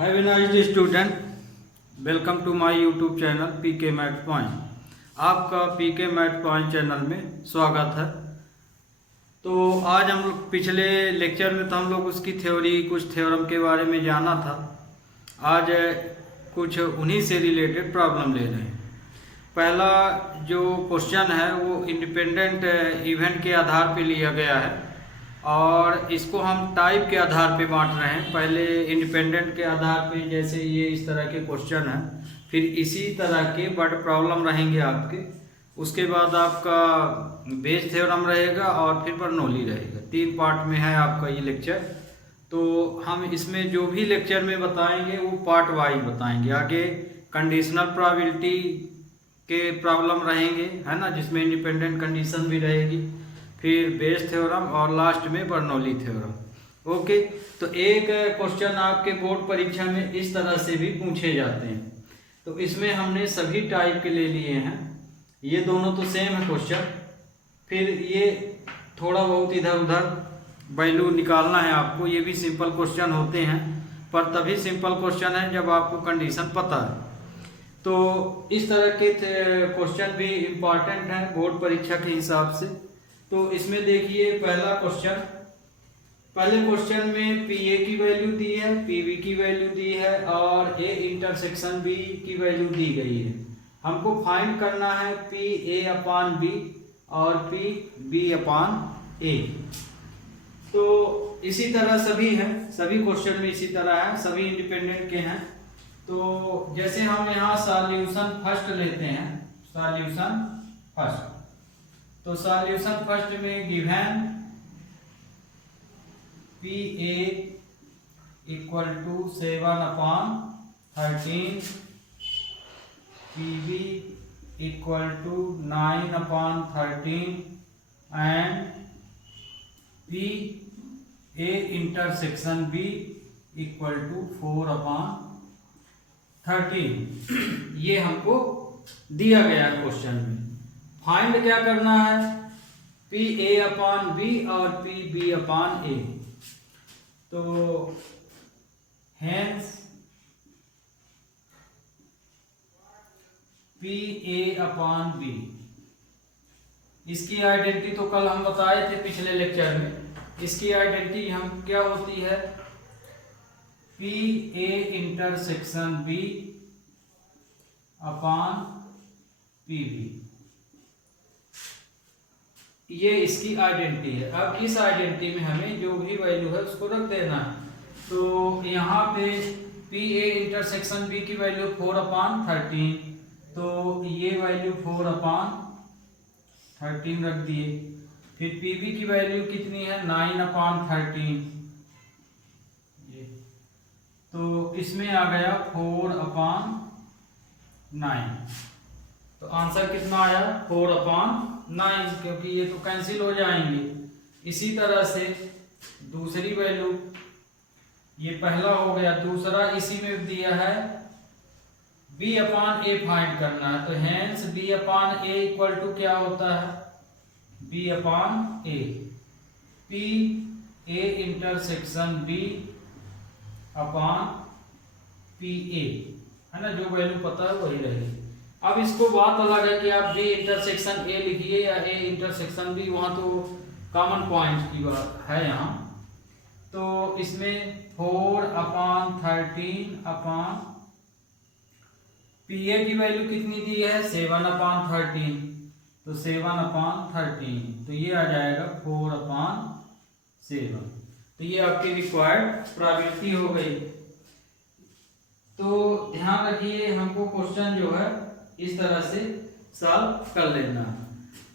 Have a nice day student. Welcome to my YouTube channel PK math point. आपका PK math point channel में स्वागत है। तो आज हम लोग पिछले लेक्चर में तो हम लोग उसकी थ्योरी कुछ थ्योरम के बारे में जाना था। आज कुछ उन्हीं से रिलेटेड प्रॉब्लम ले रहे हैं। पहला जो क्वेश्चन है वो इंडिपेंडेंट इवेंट के आधार पे लिया गया है और इसको हम टाइप के आधार पे बांट रहे हैं। पहले इंडिपेंडेंट के आधार पे, जैसे ये इस तरह के क्वेश्चन हैं, फिर इसी तरह के वर्ड प्रॉब्लम रहेंगे आपके। उसके बाद आपका बेस थ्योरम रहेगा और फिर बर्नौली रहेगा। 3 पार्ट में है आपका ये लेक्चर। तो हम इसमें जो भी लेक्चर में बताएंगे वो पार्ट वाइज बताएंगे। आगे कंडीशनल प्रोबेबिलिटी के प्रॉब्लम रहेंगे, है ना, जिसमें इंडिपेंडेंट कंडीशन भी रहेगी, फिर बेस थ्योरम और लास्ट में बर्नौली थ्योरम। ओके, तो एक क्वेश्चन आपके बोर्ड परीक्षा में इस तरह से भी पूछे जाते हैं। तो इसमें हमने सभी टाइप के ले लिए हैं। ये दोनों तो सेम है क्वेश्चन, फिर ये थोड़ा बहुत इधर उधर वैल्यू निकालना है आपको। ये भी सिंपल क्वेश्चन होते हैं, पर तभी सिंपल क्वेश्चन है जब आपको कंडीशन पता है। तो इस तरह के क्वेश्चन भी इम्पॉर्टेंट हैं बोर्ड परीक्षा के हिसाब से। तो इसमें देखिए पहला क्वेश्चन, पहले क्वेश्चन में पी ए की वैल्यू दी है, पी बी की वैल्यू दी है और ए इंटरसेक्शन बी की वैल्यू दी गई है। हमको फाइंड करना है पी ए अपान बी और पी बी अपान ए। तो इसी तरह सभी हैं, सभी क्वेश्चन में इसी तरह है, सभी इंडिपेंडेंट के हैं। तो जैसे हम यहाँ सॉल्यूशन फर्स्ट लेते हैं, सॉल्यूशन फर्स्ट। तो सॉल्यूशन फर्स्ट में given P A equal to 7/13, P B equal to 9/13 and P A intersection B equal to 4/13। ये हमको दिया गया है क्वेश्चन में। फाइंड क्या करना है, पी ए अपान बी और पी बी अपान ए। तो hence P A upon B, इसकी आइडेंटिटी तो कल हम बताए थे पिछले लेक्चर में। इसकी आइडेंटिटी हम क्या होती है, P A intersection B upon P B, ये इसकी आइडेंटिटी है। अब इस आइडेंटिटी में हमें जो भी वैल्यू है उसको रख देना है। तो यहाँ पे पी ए इंटरसेक्शन बी की वैल्यू 4/13, तो ये वैल्यू 4/13 रख दिए। फिर पी बी की वैल्यू कितनी है, 9/13। तो इसमें आ गया 4/9। तो आंसर कितना आया, 4/9, क्योंकि ये तो कैंसिल हो जाएंगे। इसी तरह से दूसरी वैल्यू, ये पहला हो गया। दूसरा इसी में दिया है b अपान ए फाइंड करना है। तो hence b upon A equal to क्या होता है, b upon A, P A intersection b upon P A, है ना। जो वैल्यू पता है वही रहेगी। अब इसको बात अलग है कि आप बी इंटरसेक्शन ए लिखिए या ए इंटरसेक्शन बी, वहां तो कॉमन पॉइंट की बात है यहाँ। तो इसमें 4/13 अपान पी ए की वैल्यू कितनी दी है, 7/13, तो 7/13, तो ये आ जाएगा 4/7। तो ये आपकी रिक्वायर्ड प्रोबेबिलिटी हो गई। तो ध्यान रखिए, हमको क्वेश्चन जो है इस तरह से सॉल्व कर लेना।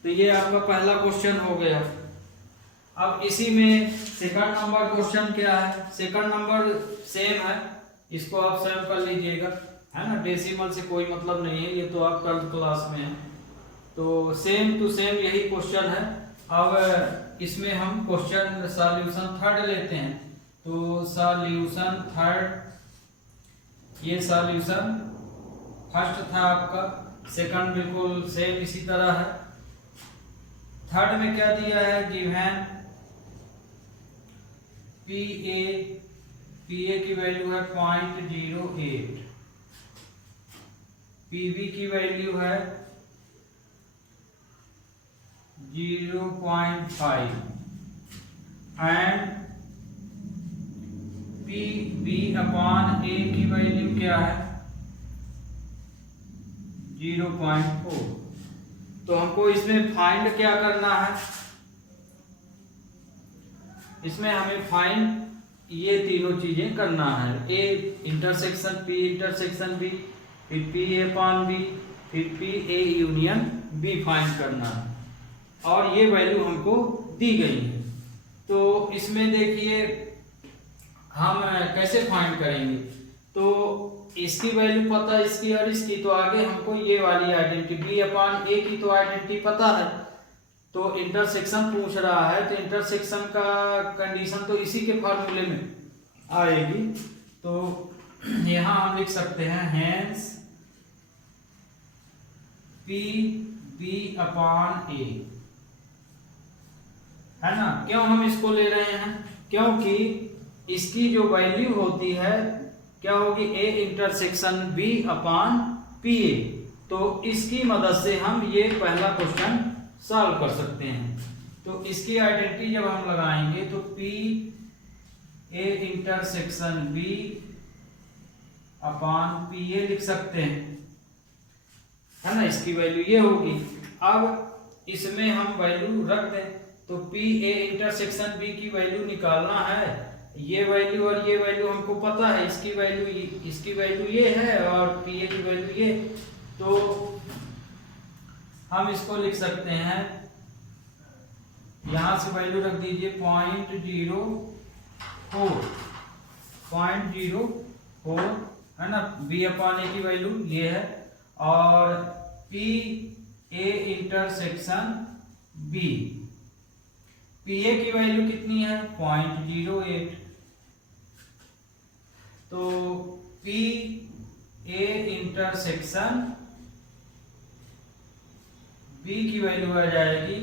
तो ये आपका पहला क्वेश्चन हो गया। अब इसी में सेकंड नंबर क्वेश्चन क्या है, सेकंड नंबर सेम है, इसको आप सेव कर लीजिएगा, है ना। डेसिमल से कोई मतलब नहीं है, ये तो आप कल क्लास में है। तो सेम टू सेम यही क्वेश्चन है। अब इसमें हम क्वेश्चन सॉल्यूशन थर्ड लेते हैं। तो सॉल्यूशन थर्ड, ये सॉल्यूशन फर्स्ट था आपका, सेकंड बिल्कुल सेम इसी तरह है। थर्ड में क्या दिया है, गिवन पी ए पीए की वैल्यू है 0.08, पीबी की वैल्यू है 0.5 एंड पीबी अपॉन ए की वैल्यू क्या है 0.4। तो हमको इसमें फाइंड क्या करना है, इसमें हमें फाइंड ये तीनों चीजें करना है, A intersection P intersection B, फिर पी ए अपॉन बी, फिर P A union B find करना है, और ये वैल्यू हमको दी गई है। तो इसमें देखिए हम कैसे फाइंड करेंगे, तो इसकी वैल्यू पता है इसकी और इसकी, तो आगे हमको ये वाली आइडेंटिटी बी अपॉन ए की तो आइडेंटिटी पता है, तो इंटरसेक्शन पूछ रहा है तो इंटरसेक्शन का कंडीशन तो इसी के फॉर्मूले में आएगी। तो यहाँ हम लिख सकते हैं हेंस पी बी अपॉन ए, है ना। क्यों हम इसको ले रहे हैं, क्योंकि इसकी जो वैल्यू होती है क्या होगी A intersection B upon P A, तो इसकी मदद से हम ये पहला क्वेश्चन सॉल्व कर सकते हैं। तो इसकी आइडेंटिटी जब हम लगाएंगे तो P A intersection B upon P A लिख सकते हैं, है ना, इसकी वैल्यू ये होगी। अब इसमें हम वैल्यू रख दें, तो पी ए इंटरसेक्शन बी की वैल्यू निकालना है, ये वैल्यू और ये वैल्यू हमको पता है, इसकी वैल्यू ये है और पी ए की वैल्यू ये, तो हम इसको लिख सकते हैं, यहां से वैल्यू रख दीजिए 0.04 है ना, बी अपॉन ए की वैल्यू ये है, और P A intersection B, P A की वैल्यू कितनी है 0.08, तो पी ए इंटरसेक्शन बी की वैल्यू आ जाएगी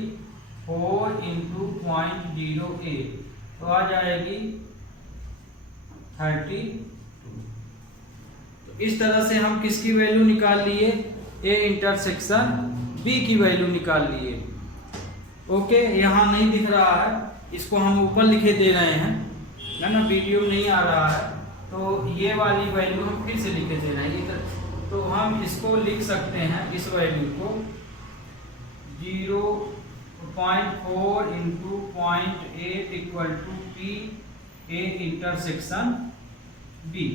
4 × 0.08, तो आ जाएगी 32। तो इस तरह से हम किसकी वैल्यू निकाल लिए, ए इंटरसेक्शन बी की वैल्यू निकाल लिए। ओके, यहाँ नहीं दिख रहा है, इसको हम ऊपर लिखे दे रहे हैं, है ना, वीडियो नहीं आ रहा है, तो ये वाली वैल्यू हम फिर से लिखे दे रहे हैं। तो हम इसको लिख सकते हैं, इस वैल्यू को 0.4 × 0.8 = पी ए इंटरसेक्शन बी,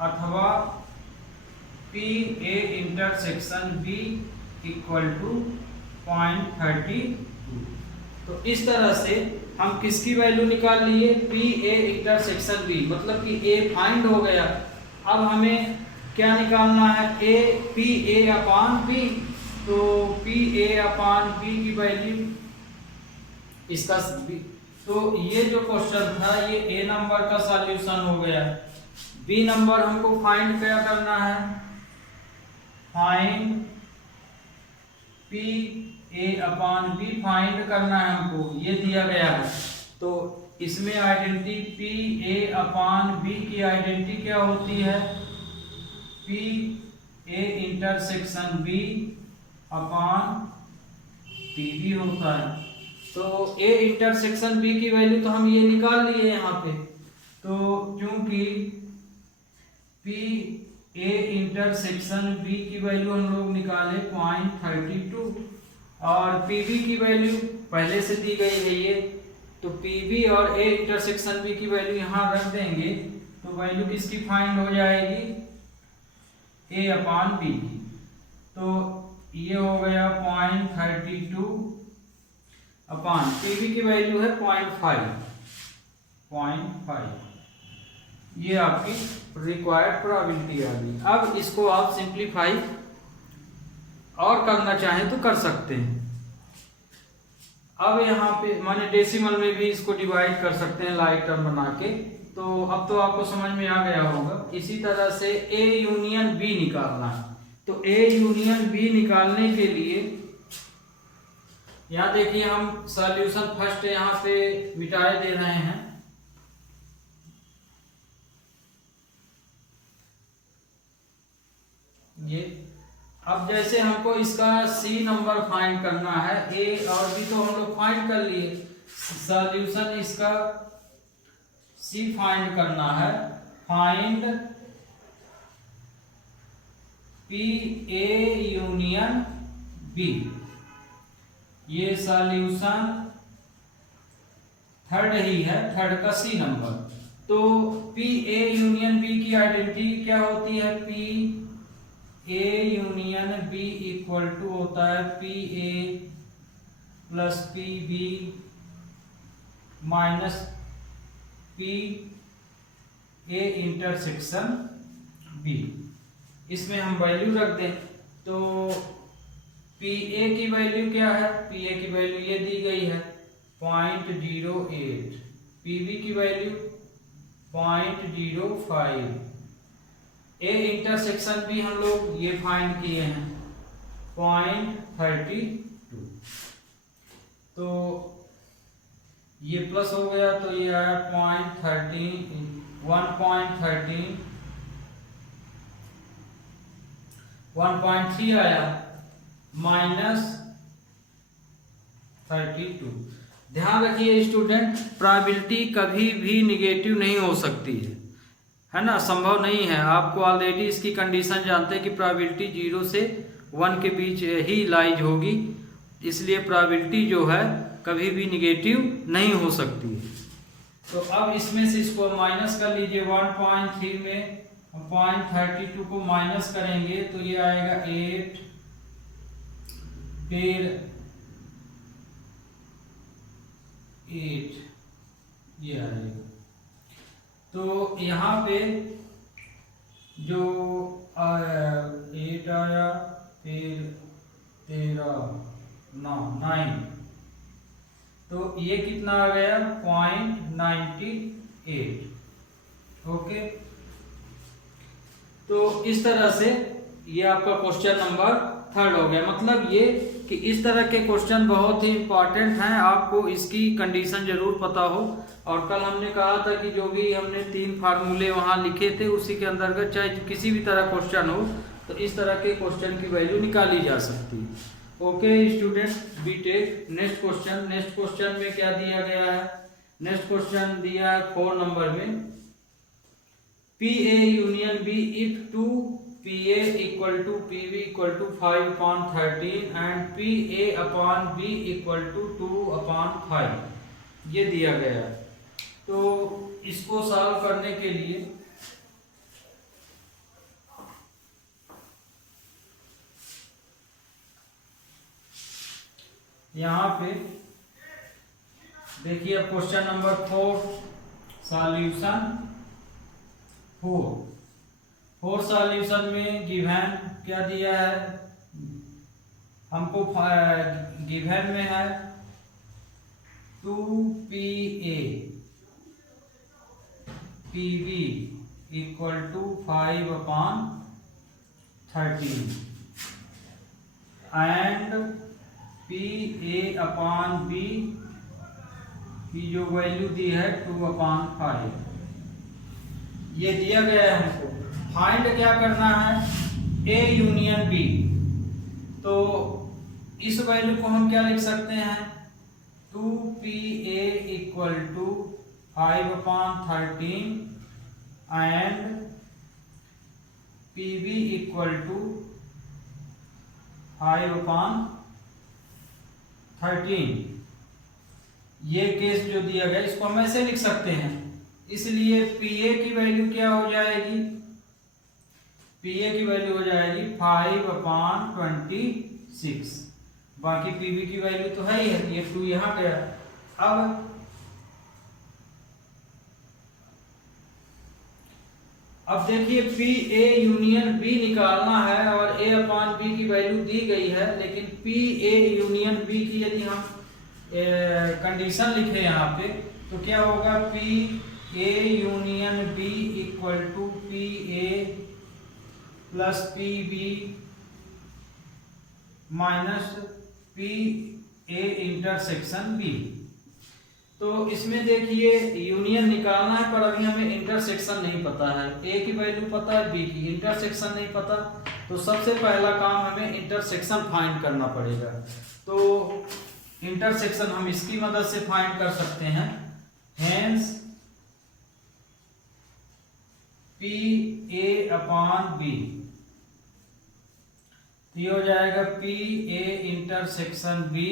अथवा पी ए इंटरसेक्शन बी = 0.32। तो इस तरह से हम किसकी वैल्यू निकाल लिए, पी ए इंटरसेक्शन बी, मतलब कि ए फाइंड हो गया। अब हमें क्या निकालना है, A P A upon B, तो पी ए अपॉन बी की वैल्यू इसका, तो ये जो क्वेश्चन था ये ए नंबर का सॉल्यूशन हो गया। बी नंबर हमको फाइंड क्या करना है, find P A upon B find करना है हमको, ये दिया गया है। तो इसमें identity P A upon B की आइडेंटिटी क्या होती है, P A intersection B upon P B होता है। तो ए इंटरसेक्शन बी की वैल्यू तो हम ये निकाल लिए यहाँ पे, तो क्योंकि पी ए इंटरसेक्शन बी की वैल्यू हम लोग निकाले 0.32 और पीबी की वैल्यू पहले से दी गई है ये, तो पीबी और ए इंटरसेक्शन बी की वैल्यू यहाँ रख देंगे, तो वैल्यू किसकी फाइंड हो जाएगी, ए अपॉन बी की। तो ये हो गया 0.32 अपॉन पीबी की वैल्यू है 0.5, ये आपकी रिक्वायर्ड प्रोबेबिलिटी आ गई। अब इसको आप सिंप्लीफाई और करना चाहें तो कर सकते हैं। अब यहाँ पे माने डेसिमल में भी इसको डिवाइड कर सकते हैं लाइक टर्म बना के, तो अब तो आपको समझ में आ गया होगा। इसी तरह से ए यूनियन बी निकालना है, तो ए यूनियन बी निकालने के लिए यहाँ देखिए हम सॉल्यूशन फर्स्ट यहाँ पे मिटाए दे रहे हैं, ये। अब जैसे हमको इसका सी नंबर फाइंड करना है, ए और बी तो हम लोग फाइंड कर लिए, सॉल्यूशन इसका सी फाइंड करना है। Find P A union B, ये सॉल्यूशन थर्ड ही है, थर्ड का सी नंबर। तो पी ए यूनियन बी की आइडेंटिटी क्या होती है, P A union B equal to होता है P A plus P B minus P A intersection B. इसमें हम वैल्यू रख दें तो पी ए की वैल्यू क्या है, पी ए की वैल्यू ये दी गई है 0.08, पी बी की वैल्यू 0.05, ए इंटरसेक्शन भी हम लोग ये फाइंड किए हैं 0.32। तो ये प्लस हो गया तो ये आया 1.3 आया माइनस 32। ध्यान रखिए स्टूडेंट, प्रोबेबिलिटी कभी भी निगेटिव नहीं हो सकती है ना, संभव नहीं है। आपको ऑलरेडी इसकी कंडीशन जानते हैं कि प्रोबेबिलिटी 0 से 1 के बीच ही लाइज होगी, इसलिए प्रोबेबिलिटी जो है कभी भी निगेटिव नहीं हो सकती है। तो अब इसमें से इसको माइनस कर लीजिए, 1.3 में 0.32 को माइनस करेंगे तो ये आएगा 8, फिर 8 ये आएगा। तो यहाँ पे जो 8 आया, फिर 9, तो ये कितना आ गया 0.98। ओके, तो इस तरह से ये आपका क्वेश्चन नंबर थर्ड हो गया। मतलब ये कि इस तरह के क्वेश्चन बहुत ही इंपॉर्टेंट हैं, आपको इसकी कंडीशन जरूर पता हो। और कल हमने कहा था कि जो भी हमने 3 फार्मूले वहाँ लिखे थे उसी के अंतर्गत चाहे किसी भी तरह क्वेश्चन हो तो इस तरह के क्वेश्चन की वैल्यू निकाली जा सकती है। Okay student, be take next question में क्या दिया गया है, नेक्स्ट क्वेश्चन दिया है 4 नंबर में, P A union B if 2 PA equal to PB equal to 5/13 and PA upon B equal to 2/5 ये दिया गया है। तो इसको सॉल्व करने के लिए यहाँ पे देखिए अब क्वेश्चन नंबर 4 सॉल्यूशन 4 सॉल्यूशन में गिवन क्या दिया है हमको, गिवन में है 2PA PB equal to 5/13 and PA/B की जो वैल्यू दी है 2/5 ये दिया गया है हमको। फाइंड क्या करना है, A यूनियन B। तो इस वैल्यू को हम क्या लिख सकते हैं, 2PA equal to 5/13 and PB equal to 5/13। ये केस जो दिया गया इसको हम ऐसे लिख सकते हैं, इसलिए PA की वैल्यू क्या हो जाएगी, PA की वैल्यू हो जाएगी 5/26, बाकी PB की वैल्यू तो है ही है, ये 2 यहाँ गया। अब देखिए PA यूनियन B निकालना है और A/B की वैल्यू दी गई है, लेकिन PA यूनियन B की यदि हम कंडीशन लिखे यहाँ पे तो क्या होगा, PA union B equal to PA plus PB minus PA intersection B। तो इसमें देखिए यूनियन निकालना है पर अभी हमें इंटरसेक्शन नहीं पता है, A की वैल्यू पता है, B की, इंटरसेक्शन नहीं पता। तो सबसे पहला काम हमें इंटरसेक्शन फाइंड करना पड़ेगा। तो इंटरसेक्शन हम इसकी मदद से फाइंड कर सकते हैं। Hence P A upon B, ये हो जाएगा P A intersection B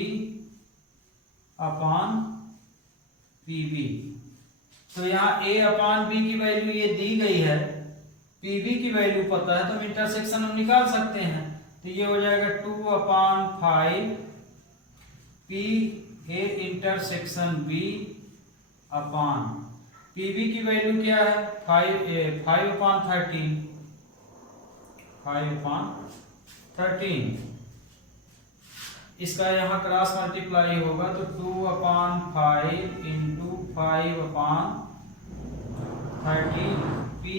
upon P B. तो यहाँ ए अपॉन बी की वैल्यू ये दी गई है, पी बी की वैल्यू पता है, तो हम इंटरसेक्शन हम निकाल सकते हैं। तो ये हो जाएगा 2/5 P A intersection B upon P B की वैल्यू क्या है 5/13, 5/13। इसका यहाँ क्रॉस मल्टीप्लाई होगा तो 2/5 into 5/13 P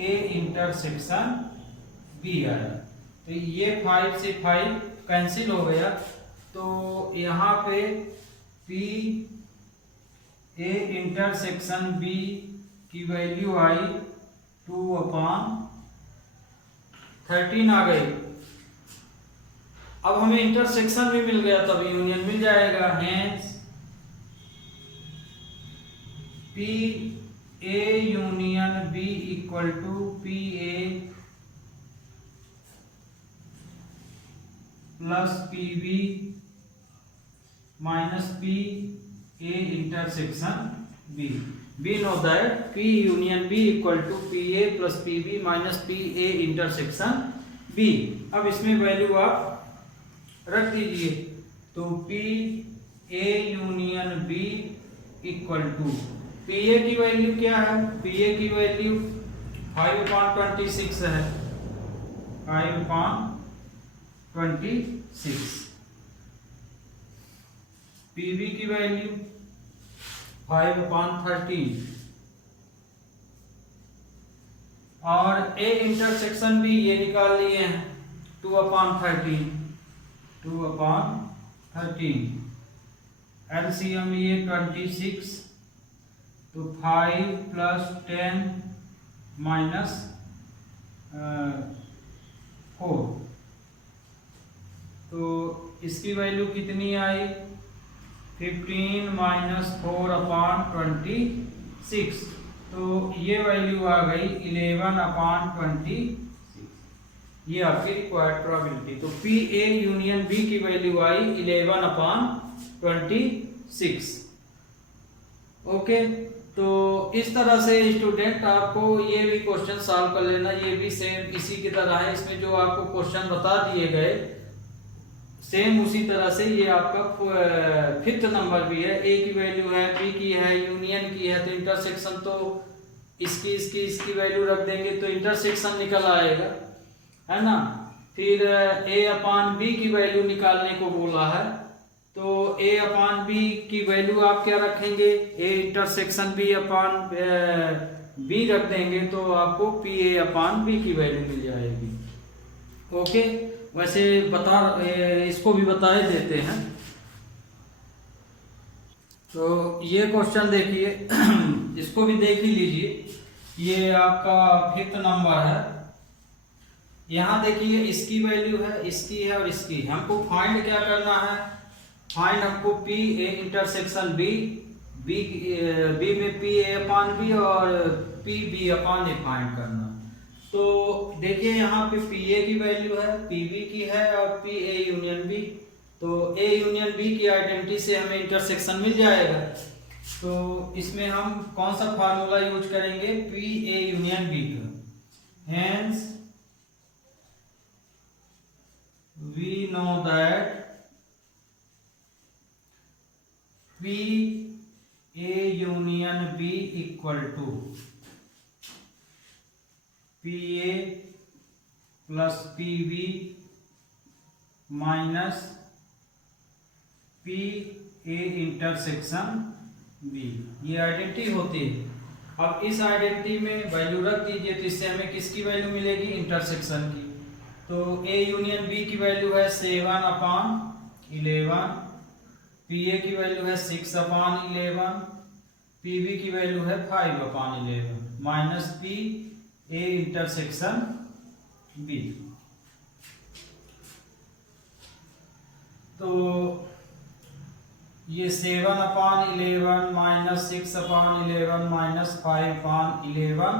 A intersection B आया। तो ये 5 से 5 कैंसिल हो गया, तो यहाँ पे पी ए इंटरसेक्शन बी की वैल्यू आई 2/13 आ गई। अब हमें इंटरसेक्शन भी मिल गया, तब यूनियन मिल जाएगा। Hence P A union B equal to P A plus P B minus P A intersection B. We know that P union B equal to PA plus PB minus PA intersection B। अब इसमें value आप रख दीजिए, तो P A union B equal to PA की value क्या है, PA की वैल्यू 5/26 है, 5/26। PB की वैल्यू 5/13 और ए इंटरसेक्शन भी ये निकाल लिए हैं 2/13, 2/13। एलसीएम ये 26, तो 5 + 10 - 4, तो इसकी वैल्यू कितनी आई 15 - 4/26। तो ये वैल्यू आ गई 11/26। ये आपकी रिक्वायर्ड प्रोबेबिलिटी। तो पी ए यूनियन बी की वैल्यू आई 11/26। ओके, तो इस तरह से स्टूडेंट आपको ये भी क्वेश्चन सॉल्व कर लेना। ये भी सेम इसी की तरह है, इसमें जो आपको क्वेश्चन बता दिए गए सेम उसी तरह से ये आपका 5th नंबर भी है। ए की वैल्यू है, बी की है, यूनियन की है, तो इंटरसेक्शन तो इसकी वैल्यू रख देंगे तो इंटरसेक्शन निकल आएगा, है ना। फिर ए अपॉन बी की वैल्यू निकालने को बोला है, तो ए अपॉन बी की वैल्यू आप क्या रखेंगे, A intersection B upon B रख देंगे तो आपको पी ए अपॉन बी की वैल्यू मिल जाएगी। ओके, वैसे इसको भी बता ही देते हैं। तो ये क्वेश्चन देखिए, इसको भी देख ही लीजिए। ये आपका 5th नंबर है। यहाँ देखिए इसकी वैल्यू है, इसकी है और इसकी। हमको फाइंड क्या करना है, फाइंड हमको पी ए इंटरसेक्शन बी में पी ए अपॉन बी और पी बी अपॉन ए फाइंड करना। तो देखिए यहाँ पे पी ए की वैल्यू है, पी बी की है और पी ए यूनियन बी। तो ए यूनियन बी की आइडेंटिटी से हमें इंटरसेक्शन मिल जाएगा। तो इसमें हम कौन सा फार्मूला यूज करेंगे, पी ए यूनियन बी का। Hence we know that P A union B equal to P A plus P B minus P A intersection B. ये आइडेंटिटी होती है। अब इस आइडेंटिटी में वैल्यू रख दीजिए, तो इससे हमें किसकी वैल्यू मिलेगी, इंटरसेक्शन की। तो ए यूनियन बी की वैल्यू है 7/11, पी ए की वैल्यू है 6/11, पी बी की वैल्यू है 5/11 minus P A intersection B. तो ये 7/11 minus 6/11 minus 5/11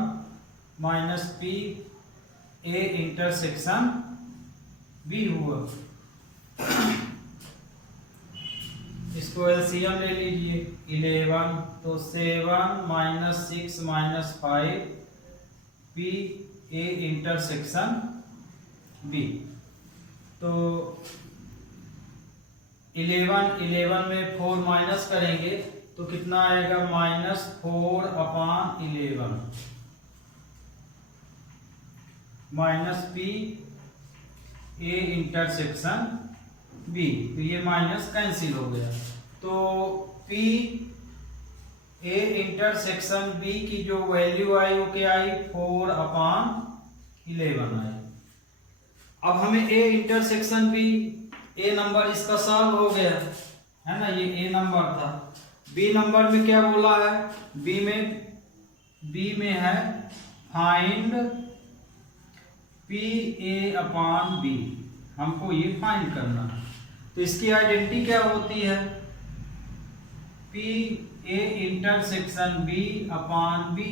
minus P A intersection B हुआ। इसको एलसीएम ले लीजिए 11, तो 7 minus 6 minus 5 P A intersection B. तो 11 में 4 माइनस करेंगे तो कितना आएगा, -4/11 minus P A intersection B. तो ये माइनस कैंसिल हो गया। तो पी ए इंटरसेक्शन बी की जो वैल्यू आई वो क्या आई, 4/11 आई। अब हमें A intersection B, A number इसका सॉल्व हो गया है ना, ये ए नंबर था। बी नंबर में क्या बोला है, बी में है find P A upon B, हमको ये फाइंड करना है। तो इसकी आइडेंटिटी क्या होती है, P A intersection B upon B,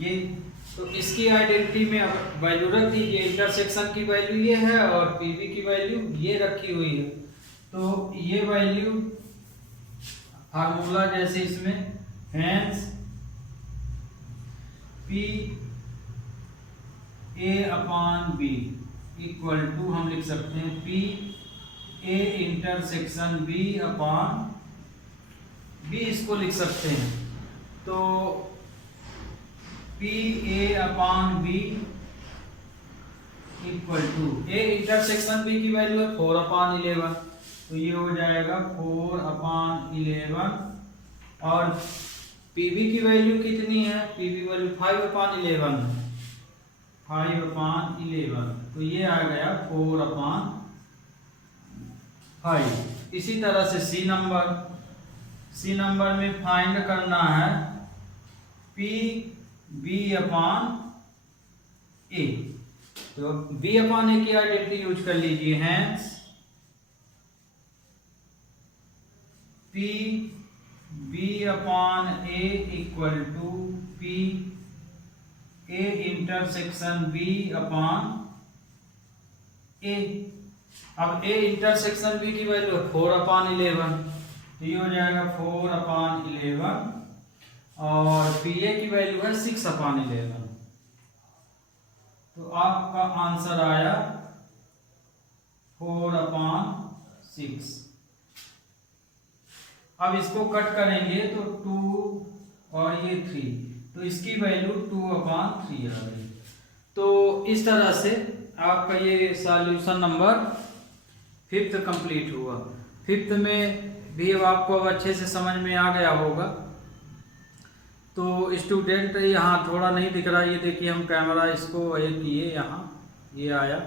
ये। तो इसकी आइडेंटिटी में वैल्यू रख दीजिए, इंटरसेक्शन की वैल्यू ये है और पीबी की वैल्यू ये रखी हुई है। तो ये वैल्यू फार्मूला जैसे इसमें hence P A upon B equal to हम लिख सकते हैं P A intersection B upon B, इसको लिख सकते हैं। तो P A upon B equal to, A intersection B की वैल्यू है 4/11, तो ये हो जाएगा 4/11 और पीबी की वैल्यू कितनी है, पीबी वैल्यू 5/11 है, 5/11, तो ये आ गया 4/5। इसी तरह से सी नंबर में फाइंड करना है पी बी अपॉन ए। तो बी अपॉन ए की आइडेंटिटी यूज कर लीजिए, hence P B upon A equal to P A intersection B upon A. अब ए इंटरसेक्शन बी की वैल्यू है 4/11, तो ये हो जाएगा 4/11 और पी ए की वैल्यू है 6/11। तो आपका आंसर आया 4/6। अब इसको कट करेंगे तो 2 और ये 3, तो इसकी वैल्यू 2/3 आ गई। तो इस तरह से आपका ये सॉल्यूशन नंबर 5th कंप्लीट हुआ। 5th में भी अब आपको अब अच्छे से समझ में आ गया होगा। तो स्टूडेंट यहाँ थोड़ा नहीं दिख रहा, ये देखिए हम कैमरा इसको ये किए, यहाँ ये आया।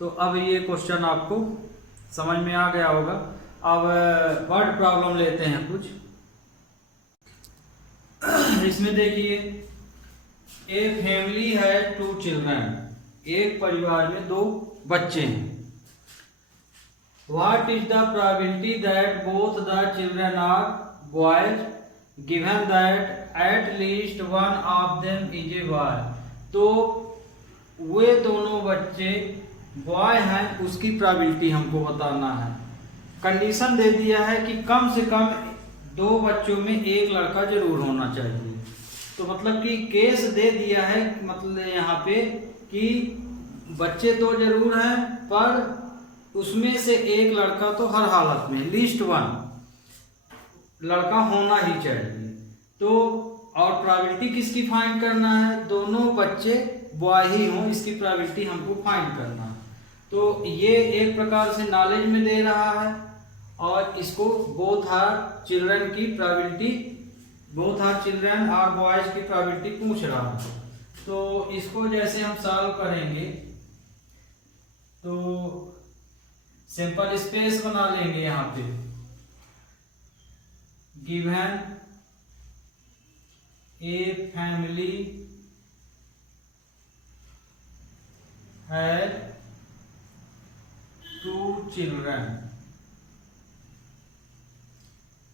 तो अब ये क्वेश्चन आपको समझ में आ गया होगा। अब वर्ड प्रॉब्लम लेते हैं कुछ। इसमें देखिए, ए फैमिली है 2 चिल्ड्रन, एक परिवार में 2 बच्चे हैं। What is the probability that both the children are boys given that at least one of them is a boy? तो वे दोनों बच्चे बॉय हैं, उसकी प्रोबेबिलिटी हमको बताना है। कंडीशन दे दिया है कि कम से कम 2 बच्चों में एक लड़का जरूर होना चाहिए। तो मतलब कि केस दे दिया है, मतलब यहाँ पे कि बच्चे 2 जरूर हैं पर उसमें से एक लड़का तो हर हालत में, लीस्ट 1 लड़का होना ही चाहिए। तो और प्रोबेबिलिटी किसकी फाइंड करना है, दोनों बच्चे बॉय ही हों, इसकी प्रोबेबिलिटी हमको फाइंड करना है। तो ये एक प्रकार से नॉलेज में दे रहा है और इसको बोथ आर चिल्ड्रन की प्रोबेबिलिटी, बोथ आर चिल्ड्रन और बॉयज की प्रोबेबिलिटी पूछ रहा है। तो इसको जैसे हम सॉल्व करेंगे तो सिंपल स्पेस बना लेंगे यहाँ पे, given a family has 2 children.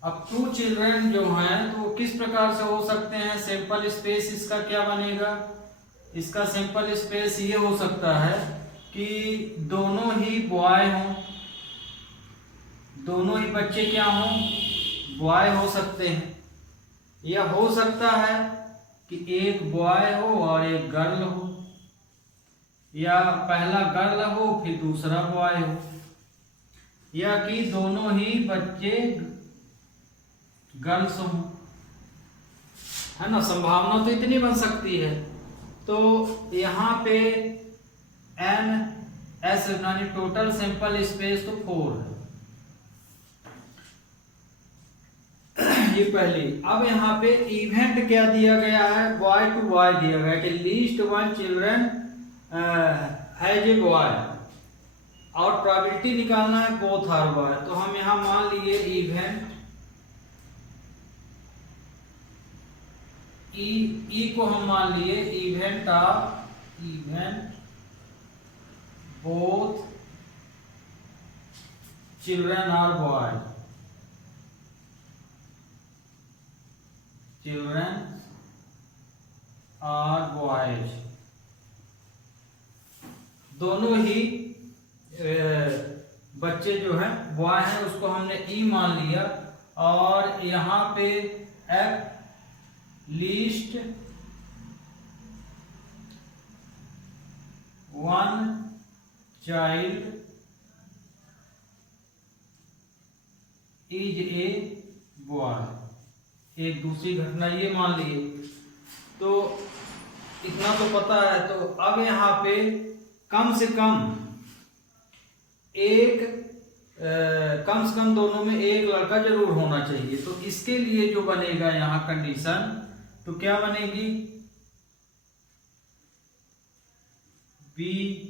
अब 2 चिल्ड्रन जो हैं तो किस प्रकार से हो सकते हैं? सैंपल स्पेस इसका क्या बनेगा? इसका सैंपल स्पेस ये हो सकता है कि दोनों ही बॉय हों, दोनों ही बच्चे क्या हों? बॉय हो सकते हैं। या हो सकता है कि एक बॉय हो और एक गर्ल हो, या पहला गर्ल हो फिर दूसरा बॉय हो, या कि दोनों ही बच्चे गर्ल्स हो, है ना। संभावना तो इतनी बन सकती है। तो यहाँ पे एन एस यानी टोटल सैंपल स्पेस तो 4 है, ये पहली। अब यहाँ पे इवेंट क्या दिया गया है? बॉय टू बॉय दिया गया है कि least 1 children has a boy, और प्रोबेबिलिटी निकालना है बोथ आर बॉय। तो हम यहाँ मान लिए इवेंट ई को हम मान लिए event both children are boy, children are boys, दोनों ही बच्चे जो हैं बॉय हैं, उसको हमने ई मान लिया। और यहाँ पे F least 1 child is a boy, एक दूसरी घटना ये मान लिए। तो इतना तो पता है। तो अब यहाँ पे कम से कम दोनों में एक लड़का जरूर होना चाहिए। तो इसके लिए जो बनेगा यहाँ कंडीशन, तो क्या बनेगी? बी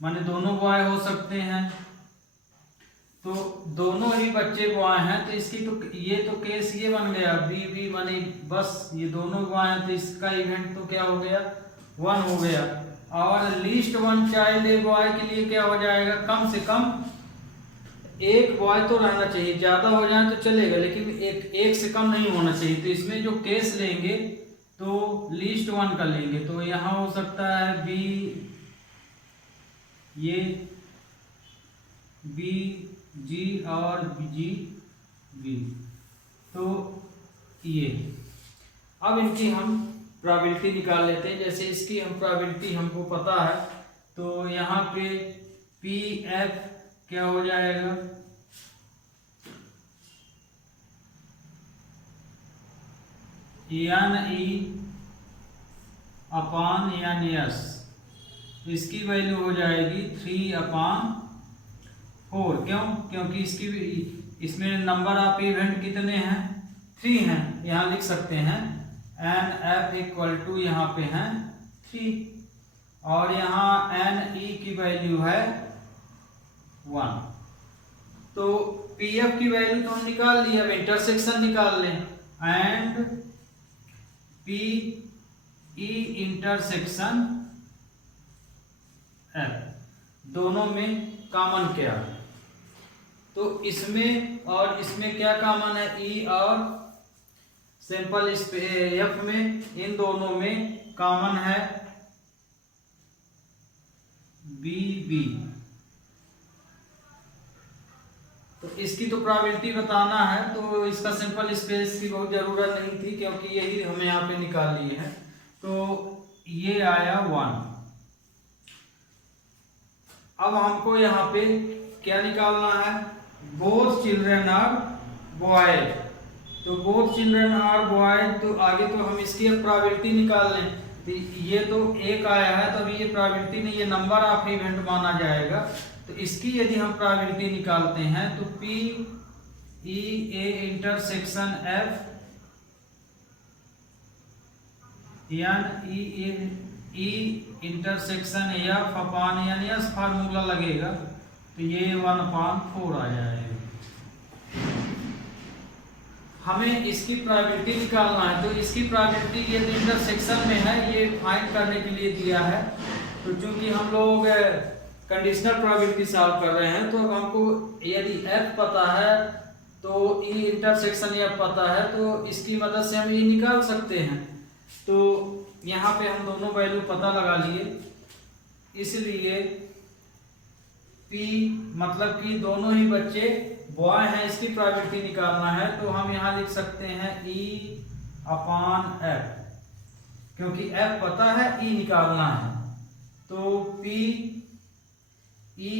माने दोनों बॉय हो सकते हैं, तो दोनों ही बच्चे बॉय हैं, तो इसकी तो ये तो केस ये बन गया बी माने बस ये दोनों बॉय हैं, तो इसका इवेंट तो क्या हो गया? 1 हो गया। और लीस्ट 1 चाइल्ड ए बॉय के लिए क्या हो जाएगा? कम से कम एक बॉय तो रहना चाहिए, ज्यादा हो जाए तो चलेगा लेकिन एक से कम नहीं होना चाहिए। तो इसमें जो केस लेंगे तो लीस्ट 1 का लेंगे। तो यहाँ हो सकता है बी, ये बी जी और जी बी, तो ये। अब इनकी हम प्रोबेबिलिटी निकाल लेते हैं। जैसे इसकी हम प्रोबेबिलिटी हमको पता है, तो यहाँ पे पी एफ क्या हो जाएगा? एन ई अपान एन एस, इसकी वैल्यू हो जाएगी 3/4। क्यों? क्योंकि इसमें नंबर ऑफ इवेंट कितने हैं? 3 हैं। यहाँ लिख सकते हैं एन एफ इक्वल टू यहाँ पे हैं 3, और यहाँ एन ई की वैल्यू है 1। तो पी एफ की वैल्यू तो हम निकाल ली। अब इंटरसेक्शन निकाल लें। And P E intersection F, दोनों में कॉमन क्या? तो इसमें और इसमें क्या कॉमन है? ई और सैंपल एफ में, इन दोनों में कॉमन है बी बी। तो इसकी तो प्रोबेबिलिटी बताना है, तो इसका सैंपल स्पेस की बहुत जरूरत नहीं थी क्योंकि यही हमें यहाँ पे निकाल लिए है। तो ये आया 1। अब हमको यहाँ पे क्या निकालना है? Both children are boys. तो बोथ चिल्ड्रन आर बॉयज, तो आगे तो हम इसकी प्रोबेबिलिटी निकाल लें। तो ये तो 1 आया है, तो अभी ये प्रोबेबिलिटी नहीं, ये नंबर ऑफ इवेंट माना जाएगा। तो इसकी यदि हम प्रोबेबिलिटी निकालते हैं तो P E A intersection F N E intersection F upon N S formula लगेगा, तो ये 1/4 आ जाएगा। हमें इसकी प्रोबेबिलिटी निकालना है। तो इसकी प्रोबेबिलिटी ये इंटरसेक्शन में है, ये फाइंड करने के लिए दिया है तो चूंकि हम लोग कंडीशनल प्रोबेबिलिटी सॉल्व कर रहे हैं, तो अब हमको यदि f पता है तो e इंटरसेक्शन f पता है, तो इसकी मदद से हम ये निकाल सकते हैं। तो यहाँ पे हम दोनों वैल्यू पता लगा लिए, इसलिए p मतलब कि दोनों ही बच्चे बॉय हैं, इसकी प्रोबेबिलिटी निकालना है। तो हम यहाँ लिख सकते हैं E/F, क्योंकि f पता है, e निकालना है। तो P E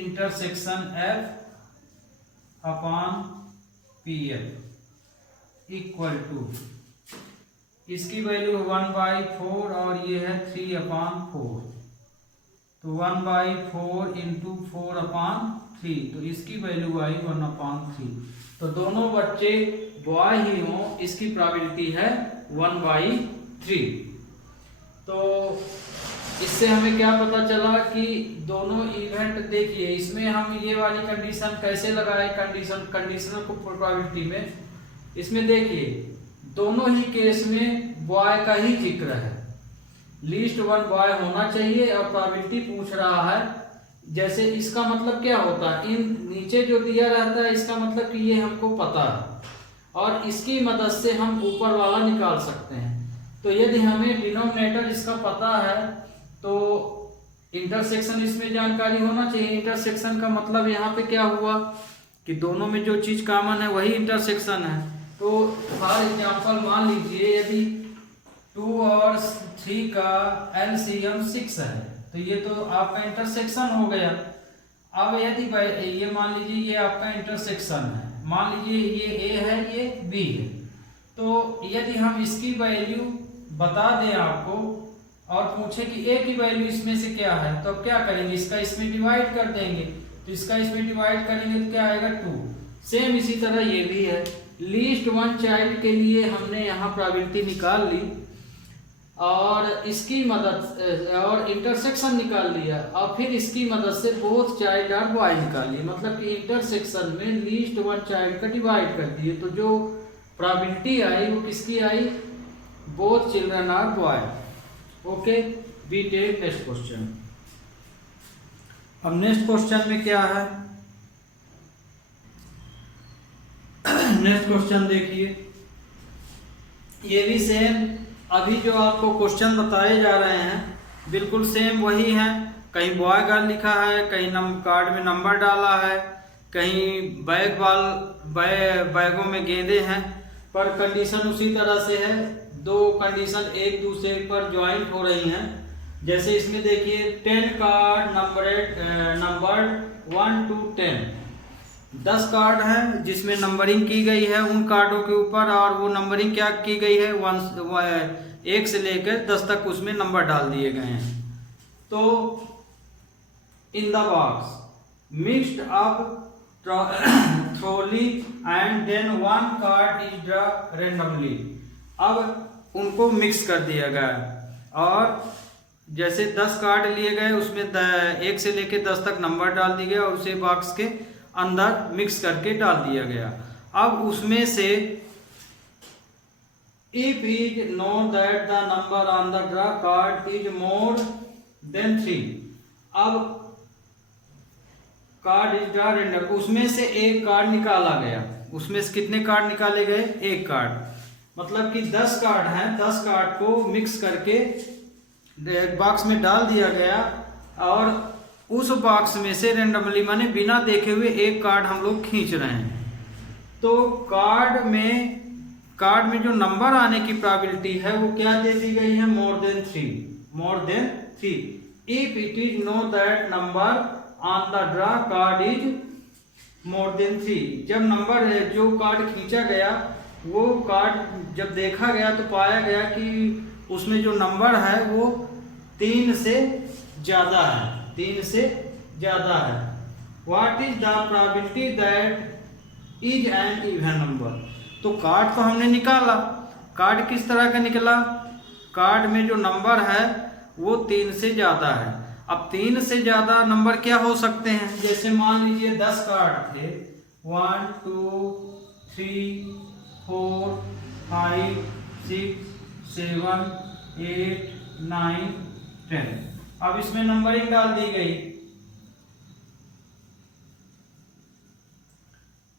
intersection F/PF equal to, इसकी वैल्यू 1/4 और ये है 3/4, तो 1/4 इंटू 4/3, तो इसकी वैल्यू आई 1/3। तो दोनों बच्चे बॉय ही हों, इसकी प्रोबेबिलिटी है 1/3। तो इससे हमें क्या पता चला कि दोनों इवेंट, देखिए इसमें हम ये वाली कंडीशन कैसे लगाए, कंडीशनल प्रोबेबिलिटी में, इसमें देखिए दोनों ही केस में बॉय का ही जिक्र है, लीस्ट वन बॉय होना चाहिए और प्रोबेबिलिटी पूछ रहा है। जैसे इसका मतलब क्या होता है, इन नीचे जो दिया रहता है इसका मतलब कि ये हमको पता है और इसकी मदद से हम ऊपर वाला निकाल सकते हैं। तो यदि हमें डिनोमिनेटर इसका पता है तो इंटरसेक्शन इसमें जानकारी होना चाहिए। इंटरसेक्शन का मतलब यहाँ पे क्या हुआ कि दोनों में जो चीज कॉमन है वही इंटरसेक्शन है। तो फॉर एग्जांपल मान लीजिए यदि 2 और 3 का एलसीएम 6 है, तो ये तो आपका इंटरसेक्शन हो गया। अब यदि ये मान लीजिए ये आपका इंटरसेक्शन है, मान लीजिए ये ए है, ये बी है, तो यदि हम इसकी वैल्यू बता दें आपको और पूछे कि ए की वैल्यू इसमें से क्या है, तो अब क्या करेंगे, इसका इसमें डिवाइड कर देंगे। तो इसका इसमें डिवाइड करेंगे तो क्या आएगा 2। सेम इसी तरह ये भी है, लीस्ट वन चाइल्ड के लिए हमने यहाँ प्रोबेबिलिटी निकाल ली और इसकी मदद और इंटरसेक्शन निकाल लिया और फिर इसकी मदद से बोथ चाइल्ड आर बॉय निकाल लिए, मतलब कि इंटरसेक्शन में लीस्ट वन चाइल्ड का डिवाइड कर दिए। तो जो प्रोबेबिलिटी आई वो किसकी आई, both children are boy. Okay, we take next question. अब नेक्स्ट क्वेश्चन में क्या है, नेक्स्ट क्वेश्चन देखिए, ये भी सेम अभी जो आपको क्वेश्चन बताए जा रहे हैं बिल्कुल सेम वही हैं। कहीं बॉय गर्ल लिखा है, कहीं कार्ड में नंबर डाला है, कहीं बैगों में गेंदे हैं, पर कंडीशन उसी तरह से है। दो कंडीशन एक दूसरे पर ज्वाइंट हो रही हैं। जैसे इसमें देखिए 10 कार्ड नंबर 1 to 10, 10 कार्ड हैं जिसमें नंबरिंग की गई है उन कार्डों के ऊपर, और वो नंबरिंग क्या की गई है 1 से लेकर 10 तक उसमें नंबर डाल दिए गए हैं। तो in the box mixed up thoroughly and then one card is drawn randomly। अब उनको मिक्स कर दिया गया और जैसे 10 कार्ड लिए गए उसमें 1 से लेके 10 तक नंबर डाल दिए गए और उसे बॉक्स के अंदर मिक्स करके डाल दिया गया। अब उसमें से if is known that the number on the draw card is more than 3, अब कार्ड इज ड्रा रेंडम, उसमें से एक कार्ड निकाला गया। उसमें से कितने कार्ड निकाले गए, एक कार्ड, मतलब कि 10 कार्ड हैं, 10 कार्ड को मिक्स करके बॉक्स में डाल दिया गया और उस बॉक्स में से रेंडमली माने बिना देखे हुए एक कार्ड हम लोग खींच रहे हैं। तो कार्ड में जो नंबर आने की प्रोबेबिलिटी है वो क्या दे दी गई है, मोर than 3। If it is know that number on the draw card is more than 3, जब नंबर जो कार्ड खींचा गया वो कार्ड जब देखा गया तो पाया गया कि उसमें जो नंबर है वो 3 से ज्यादा है। What is the probability that is an even number. तो कार्ड तो हमने निकाला, कार्ड किस तरह का निकला, कार्ड में जो नंबर है वो 3 से ज्यादा है। अब 3 से ज्यादा नंबर क्या हो सकते हैं, जैसे मान लीजिए 10 कार्ड थे, 1 2 3 4 5 6 7 8 9 10, अब इसमें नंबरिंग डाल दी गई,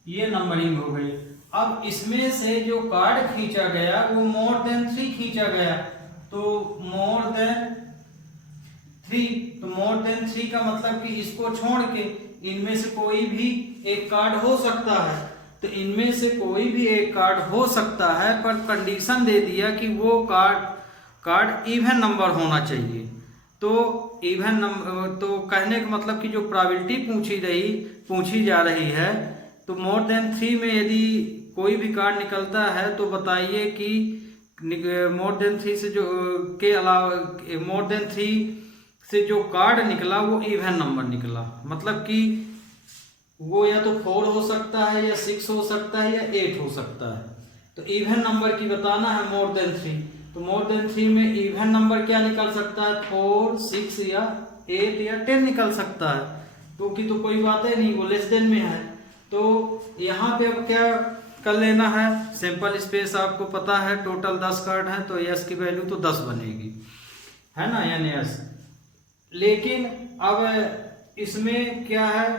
ये नंबरिंग हो गई। अब इसमें से जो कार्ड खींचा गया वो मोर देन 3 खींचा गया, तो मोर देन 3, तो मोर देन 3 का मतलब कि इसको छोड़ के इनमें से कोई भी एक कार्ड हो सकता है, तो इनमें से कोई भी एक कार्ड हो सकता है, पर कंडीशन दे दिया कि वो कार्ड इवन नंबर होना चाहिए। तो इवन नंबर, तो कहने का मतलब कि जो प्रोबेबिलिटी पूछी जा रही है, तो मोर देन 3 में यदि कोई भी कार्ड निकलता है तो बताइए कि मोर देन 3 से जो के अलावा मोर देन 3 से जो कार्ड निकला वो इवन नंबर निकला, मतलब कि वो या तो 4 हो सकता है, या 6 हो सकता है, या 8 हो सकता है। तो इवन नंबर की बताना है मोर देन 3, तो मोर देन 3 में इवन नंबर क्या निकल सकता है, 4, 6 या 8 या 10 निकल सकता है, क्योंकि तो कोई बात है नहीं, वो लेस देन में है। तो यहाँ पे अब क्या कर लेना है, सैंपल स्पेस आपको पता है टोटल 10 कार्ड है, तो यस की वैल्यू तो 10 बनेगी, है ना, यानी यस। लेकिन अब इसमें क्या है,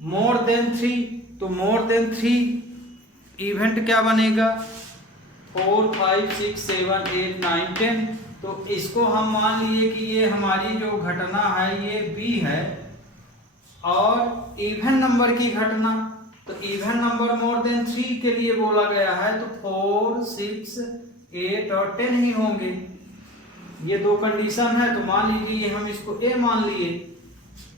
मोर देन 3, तो मोर देन 3 इवेंट क्या बनेगा, 4, 5, 6, 7, 8, 9, 10। तो इसको हम मान लिए कि ये हमारी जो घटना है ये बी है, और इवन नंबर की घटना, तो इवन नंबर मोर देन 3 के लिए बोला गया है, तो 4, 6, 8 और 10 ही होंगे। ये दो कंडीशन है, तो मान लीजिए हम इसको ए मान लिए।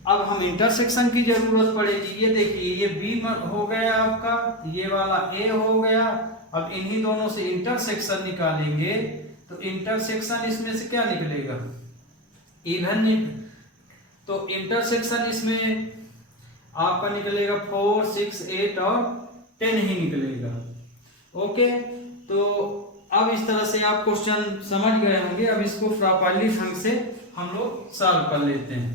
अब हम इंटरसेक्शन की जरूरत पड़ेगी, ये देखिए ये बी हो गया आपका, ये वाला ए हो गया। अब इन्हीं दोनों से इंटरसेक्शन निकालेंगे, तो इंटरसेक्शन इसमें से क्या निकलेगा, इवन। तो इंटरसेक्शन इसमें आपका निकलेगा 4, 6, 8 और 10 ही निकलेगा। ओके, तो अब इस तरह से आप क्वेश्चन समझ गए होंगे। अब इसको प्रॉपर्ली ढंग से हम लोग सॉल्व कर लेते हैं।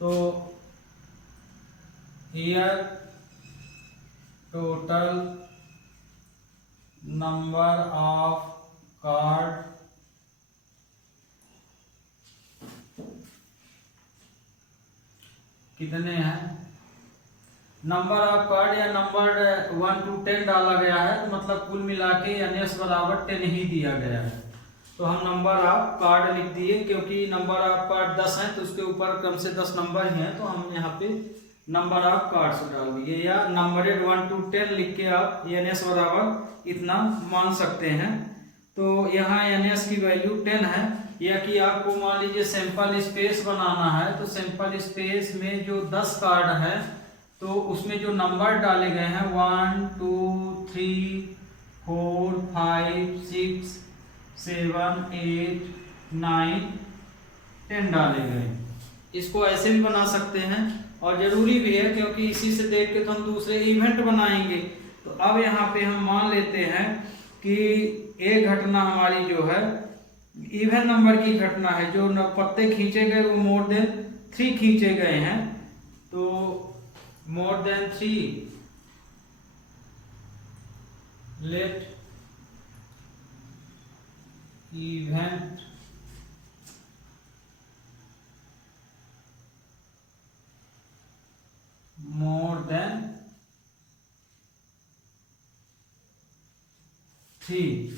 तो here total number of card कितने हैं, नंबर ऑफ कार्ड या नंबर 1 to 10 डाला गया है, तो मतलब कुल मिला के एनएस बराबर 10 ही दिया गया है। तो हम नंबर ऑफ कार्ड लिख दिए, क्योंकि नंबर ऑफ कार्ड 10 है तो उसके ऊपर कम से 10 नंबर ही हैं, तो हम यहाँ पे नंबर ऑफ कार्ड्स डाल दिए, या नंबरेड 1 to 10 लिख के आप एनएस बराबर इतना मान सकते हैं। तो यहाँ एनएस की वैल्यू 10 है, या कि आपको मान लीजिए सैंपल स्पेस बनाना है, तो सैंपल स्पेस में जो 10 कार्ड है तो उसमें जो नंबर डाले गए हैं 1, 2, 3, 4, 5, 6, 7, 8, 9, 10 डाले गए। इसको ऐसे भी बना सकते हैं, और जरूरी भी है क्योंकि इसी से देख के तो हम दूसरे इवेंट बनाएंगे। तो अब यहाँ पे हम मान लेते हैं कि एक घटना हमारी जो है इवन नंबर की घटना है, जो पत्ते खींचे गए वो मोर देन 3 खींचे गए हैं, तो more than 3 let event more than 3,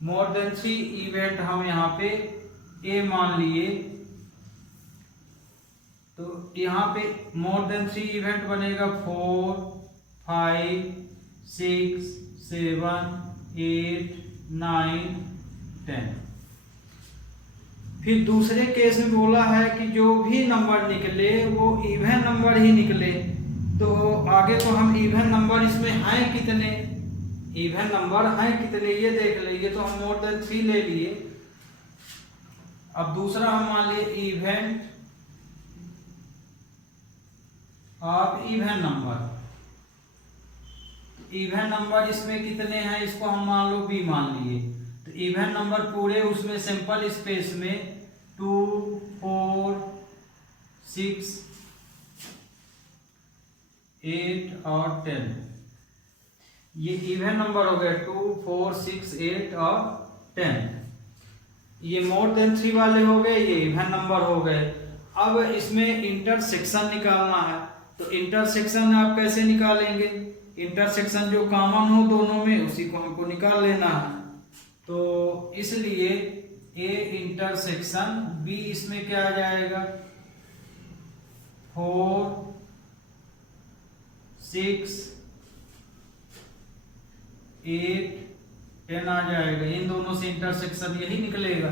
more than 3 event हम यहाँ पे ए मान लिए, तो यहाँ पे मोर देन 3 इवेंट बनेगा 4, 5, 6, 7, 8, 9, 10। फिर दूसरे केस में बोला है कि जो भी नंबर निकले वो इवन नंबर ही निकले, तो आगे तो हम इवन नंबर इसमें हैं कितने, इवन नंबर हैं कितने ये देख लेंगे। तो हम मोर देन 3 ले लिए। अब दूसरा हम मान लिए event of even number, even number इसमें कितने हैं इसको हम मान लो बी मान लिए। तो इवन नंबर पूरे उसमें सैंपल स्पेस में 2, 4, 6, 8 और 10। ये इवन नंबर हो गए 2, 4, 6, 8 और 10। ये मोर देन 3 वाले हो गए, ये इवन नंबर हो गए। अब इसमें इंटरसेक्शन निकालना है, तो इंटरसेक्शन आप कैसे निकालेंगे? इंटरसेक्शन जो कॉमन हो दोनों में उसी को हमको निकाल लेना है। तो इसलिए ए इंटरसेक्शन बी, इसमें क्या आ जाएगा 4, 6, 8, 10 आ जाएगा। इन दोनों से इंटरसेक्शन यही निकलेगा।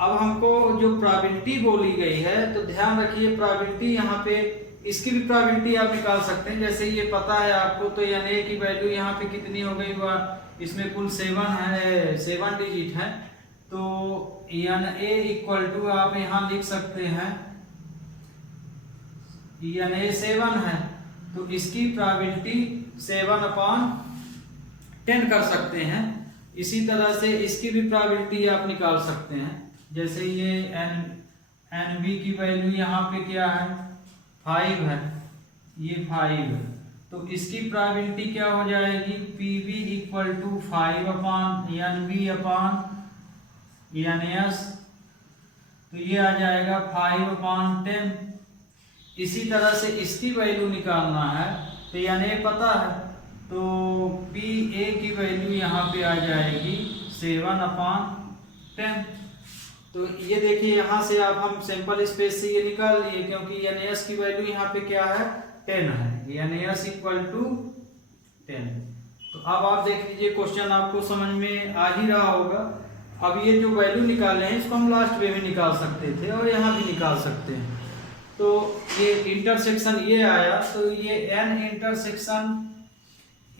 अब हमको जो प्रोबेबिलिटी बोली गई है, तो ध्यान रखिए प्रोबेबिलिटी यहाँ पे, इसकी भी प्रोबेबिलिटी आप निकाल सकते हैं। जैसे ये पता है आपको, तो Na की वैल्यू यहाँ पे कितनी हो गई, इसमें कुल 7 है, 7 डिजिट है। तो Na इक्वल टू आप यहाँ लिख सकते हैं Na 7 है, तो इसकी प्रोबेबिलिटी 7/10 कर सकते हैं। इसी तरह से इसकी भी प्रोबेबिलिटी आप निकाल सकते हैं। जैसे ये NB की वैल्यू यहाँ पे क्या है 5 है, ये 5 है, तो इसकी प्रोबेबिलिटी क्या हो जाएगी PB इक्वल टू 5/NB/NS, तो ये आ जाएगा 5/10। इसी तरह से इसकी वैल्यू निकालना है, तो Na पता है, तो PA की वैल्यू यहाँ पे आ जाएगी 7/10। तो ये देखिए यहाँ से आप हम सिंपल स्पेस से ये निकाल लिए, क्योंकि NS की वैल्यू यहाँ पे क्या है 10 है, NS इक्वल टू 10। तो अब आप देख लीजिए क्वेश्चन आपको समझ में आ ही रहा होगा। अब ये जो वैल्यू निकाले हैं इसको हम लास्ट वे में निकाल सकते थे और यहाँ भी निकाल सकते हैं। तो ये इंटरसेक्शन ये आया, तो ये N इंटरसेक्शन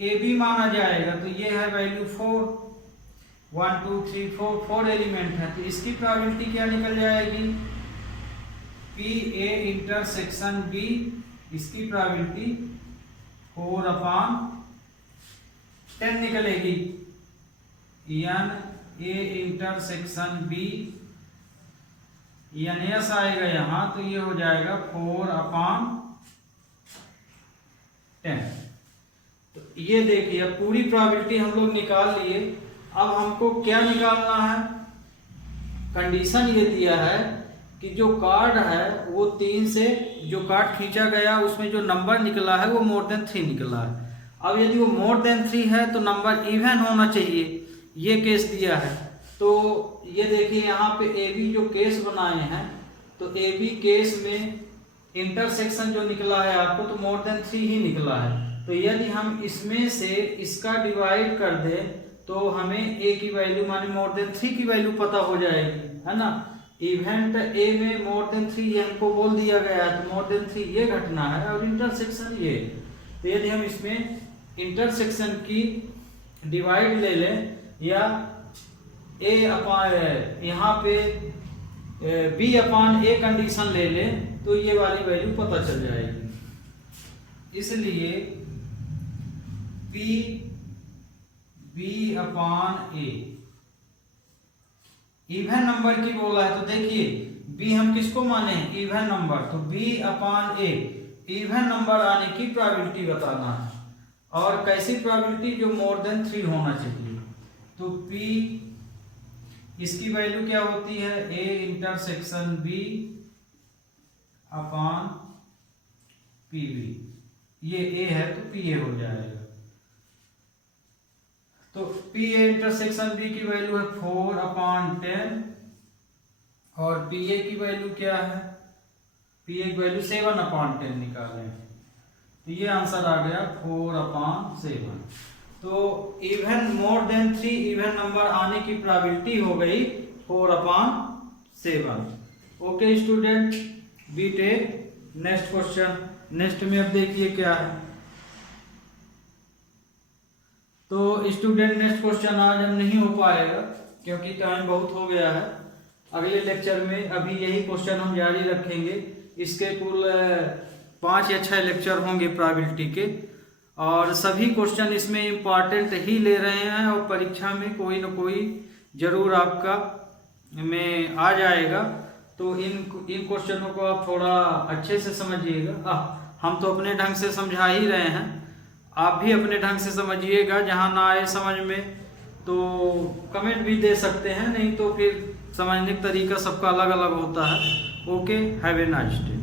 AB माना जाएगा। तो ये है वैल्यू 4, 1, 2, 3, 4 एलिमेंट है, तो इसकी प्रोबेबिलिटी क्या निकल जाएगी PA इंटरसेक्शन B, इसकी प्रोबेबिलिटी 4/10 निकलेगी। NA इंटरसेक्शन B, NS आएगा यहाँ, तो ये हो जाएगा 4/10। तो ये देखिए अब पूरी प्रोबेबिलिटी हम लोग निकाल लिए। अब हमको क्या निकालना है, कंडीशन ये दिया है कि जो कार्ड है वो 3 से, जो कार्ड खींचा गया उसमें जो नंबर निकला है वो मोर देन 3 निकला है। अब यदि वो मोर देन 3 है तो नंबर इवन होना चाहिए, ये केस दिया है। तो ये देखिए यहाँ पे AB जो केस बनाए हैं, तो AB केस में इंटरसेक्शन जो निकला है आपको, तो मोर देन 3 ही निकला है। तो यदि हम इसमें से इसका डिवाइड कर दें तो हमें A की वैल्यू माने मोर देन 3 की वैल्यू पता हो जाएगी, है ना। इवेंट A में मोर देन 3 ये हमको बोल दिया गया है, तो मोर देन 3 ये घटना है और इंटरसेक्शन ये। तो यदि हम इसमें इंटरसेक्शन की डिवाइड ले लें या यहाँ पे B/A कंडीशन ले लें, तो ये वाली वैल्यू पता चल जाएगी। इसलिए B/A इवन नंबर की बोला है, तो देखिए B हम किसको माने हैं इवन नंबर, तो B/A इवन नंबर आने की प्रोबेबिलिटी बताना है। और कैसी प्रोबेबिलिटी, जो मोर देन 3 होना चाहिए। तो P इसकी वैल्यू क्या होती है A इंटरसेक्शन B/PB, ये A है तो PA हो जाएगा। तो PA इंटरसेक्शन B की वैल्यू है 4/10 और PA की वैल्यू क्या है, PA की वैल्यू 7/10 निकालें, तो ये आंसर आ गया 4/7। तो even more than 3 even number आने की प्रोबेबिलिटी हो गई 4/7। Okay student, be take next question. Next में अब देखिए क्या है। तो स्टूडेंट नेक्स्ट क्वेश्चन आज हम नहीं हो पाएगा क्योंकि टाइम बहुत हो गया है। अगले लेक्चर में अभी यही क्वेश्चन हम जारी रखेंगे। इसके कुल 5 या 6 लेक्चर होंगे प्रोबेबिलिटी के, और सभी क्वेश्चन इसमें इम्पॉर्टेंट ही ले रहे हैं और परीक्षा में कोई ना कोई जरूर आपका में आ जाएगा। तो इन क्वेश्चनों को आप थोड़ा अच्छे से समझिएगा। हम तो अपने ढंग से समझा ही रहे हैं, आप भी अपने ढंग से समझिएगा, जहाँ ना आए समझ में तो कमेंट भी दे सकते हैं, नहीं तो फिर समझने का तरीका सबका अलग अलग होता है। Okay, have a nice day.